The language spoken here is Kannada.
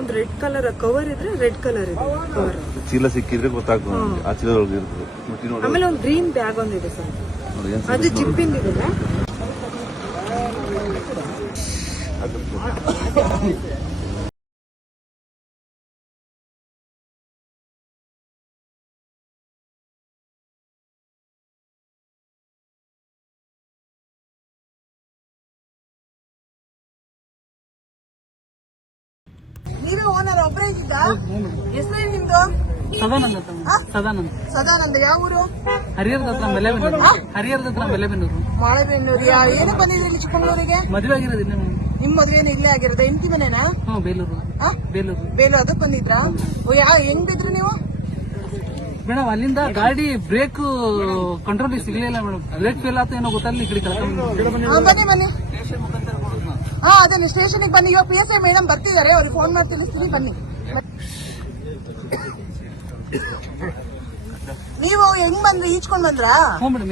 ಒಂದು ರೆಡ್ ಕಲರ್ ಕವರ್ ಇದ್ರೆ ರೆಡ್ ಕಲರ್ ಇದೆ ಕವರ್. ಚೀಲ ಸಿಕ್ಕಿದ್ರೆ ಗೊತ್ತಾಗ್ತದೆ ಆ ಚೀಲದೊಳಗೆ ಇರ್ತದೆ. ಆಮೇಲೆ ಒಂದು ಗ್ರೀನ್ ಬ್ಯಾಗ್ ಒಂದಿದೆ ಸರ್, ಅದು ಜಿಪ್ಪಿಂದ ಇದೆ. ನೀವೇ ಓನರ್ ಒಬ್ಬರೇ ಇದ್ದ? ಹೆಸರೇನು ನಿಮ್ದು? ಸದಾನಂದ ಸದಾನಂದ ಸದಾನಂದ. ಯಾವ ಊರು? ಹರಿಹರದ ಹತ್ರ ಮಲೆಬೆನ್ನೂರು. ಮಾಳೆಬೆನ್ನೂರು. ಏನಕ್ಕೆ ಬಂದಿದ್ರಿ ಇಲ್ಲಿ ಚಿಕ್ಕಮಗಳೂರಿಗೆ? ಮದುವೆ ಆಗಿರೋದು ನಿಮ್ ಮದ್ವೆನ ಇಲ್ಲೇ ಆಗಿರೋದ? ಹೆಂಡತಿ ಮನೆನಾ? ಬೇಲೂರು. ಅದಕ್ಕೆ ಬಂದಿದ್ರಾ? ಹೆಂಗ್ ಬಿದ್ರಿ ನೀವು? ಮೇಡಮ್ ಅಲ್ಲಿಂದ ಗಾಡಿ ಬ್ರೇಕ್ ಕಂಟ್ರೋಲ್ ಸಿಗ್ಲಿಲ್ಲ ಮೇಡಮ್. ಬ್ರೇಕ್ ಫೇಲ್ ಆತ ಏನೋ ಗೊತ್ತಾಗ್ಲಿ ಈ ಕಡೆ ಬನ್ನಿ. ಅದೇ ಸ್ಟೇಷನ್ಗೆ ಬನ್ನಿ. ಇವಾಗ PSI ಮೇಡಮ್ ಬರ್ತಿದ್ದಾರೆ, ಅವ್ರಿಗೆ ಫೋನ್ ಮಾಡಿ ತಿಳಿಸ್ತೀನಿ. ಬನ್ನಿ. ನೀವು ಹೆಂಗ್ ಬಂದ್ರಿ? ಈಚ್ಕೊಂಡ್ ಬಂದ್ರಾ? ಹ್ಞೂ ಮೇಡಮ್.